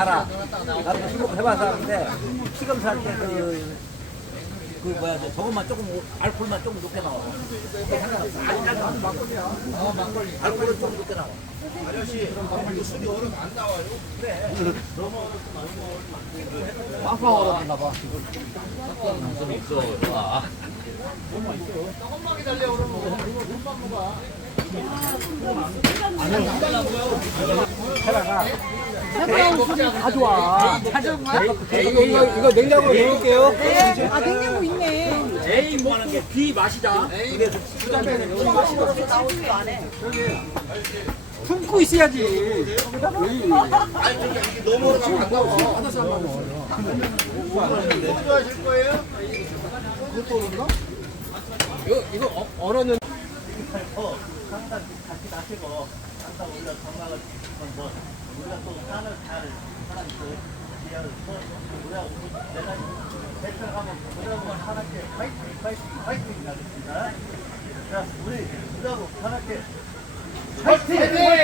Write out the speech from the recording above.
알아. 나도 시금 해봐서 아는데 시금 살때 그, 그 뭐야, 저 저것만 조금, 알코올만 조금 높게 나와. 상관없어. 아니, 막걸리야. 어, 막걸리. 알코올은 좀 높게 나와. 아저씨, 술이 얼음 안 나와요? 그래. 빵빵 얼었나 봐, 지금. 좀 있어, 좋아. 다 좋아. 이거 이거 이거 냉장고에 넣을게요. 아 냉장고 있네. A 뭐 하는 게 B 맛이다. 그래서 품고 있어야지. 이거 이거 어- 얼었는 어, 나시고 항상 우리가 건강을 지키면서 우리가 또 산을 잘 사람 그 지하를 서 우리가 내가 대처하면 우리하고 하나께 파이팅 파이팅 파이팅 하겠습니다. 자 우리 우리하고 하나께 파이팅 파이팅